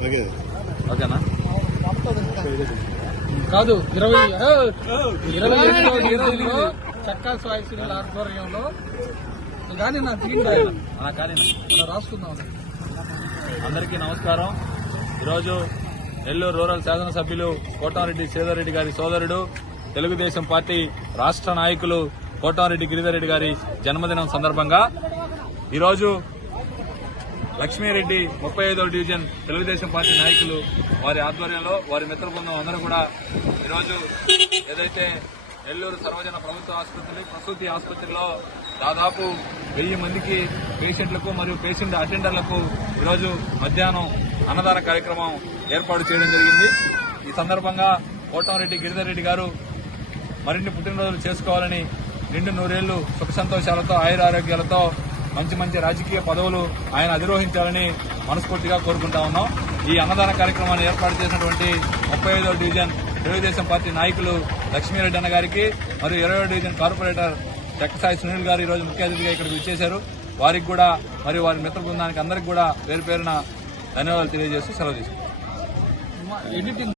ఓకేనా? కాదు 21లో చక్కా స్వాయశ్రీ ఆధ్వర్యంలో కానీ నా టీం రాసుకుందాం. అందరికీ నమస్కారం. ఈరోజు నెల్లూరు రూరల్ శాసనసభ్యులు కోటారెడ్డి శ్రీధర్రెడ్డి గారి సోదరుడు తెలుగుదేశం పార్టీ రాష్ట్ర నాయకులు కోటారెడ్డి గిరిధర్రెడ్డి గారి జన్మదినం సందర్భంగా ఈరోజు లక్ష్మీరెడ్డి 35వ డివిజన్ తెలుగుదేశం పార్టీ నాయకులు వారి ఆధ్వర్యంలో వారి మిత్ర బృందం అందరూ కూడా ఈరోజు ఏదైతే నెల్లూరు సర్వజన ప్రభుత్వ ఆసుపత్రి ప్రసూతి ఆసుపత్రిలో దాదాపు 1000 మందికి పేషెంట్లకు మరియు పేషెంట్ అటెండర్లకు ఈరోజు మధ్యాహ్నం అన్నదాన కార్యక్రమం ఏర్పాటు చేయడం జరిగింది. ఈ సందర్భంగా కోటారెడ్డి గిరిధర్రెడ్డి గారు మరిన్ని పుట్టినరోజులు చేసుకోవాలని, నిండు 100 ఏళ్లు సుఖ సంతోషాలతో ఆయురారోగ్యాలతో మంచి మంచి రాజకీయ పదవులు ఆయన అధిరోహించాలని మనస్ఫూర్తిగా కోరుకుంటా ఉన్నాం. ఈ అన్నదాన కార్యక్రమాన్ని ఏర్పాటు చేసినటువంటి 35వ డివిజన్ తెలుగుదేశం పార్టీ నాయకులు లక్ష్మీరెడ్డి అన్న గారికి మరియు 20వ డివిజన్ కార్పొరేటర్ చక్కసాయి సునీల్ గారు ఈరోజు ముఖ్య అతిథిగా ఇక్కడికి విచ్చేశారు. వారికి కూడా మరియు వారి మిత్ర బృందానికి అందరికీ కూడా పేరు పేరున ధన్యవాదాలు తెలియజేస్తూ సెలవు తీసుకుంటాం.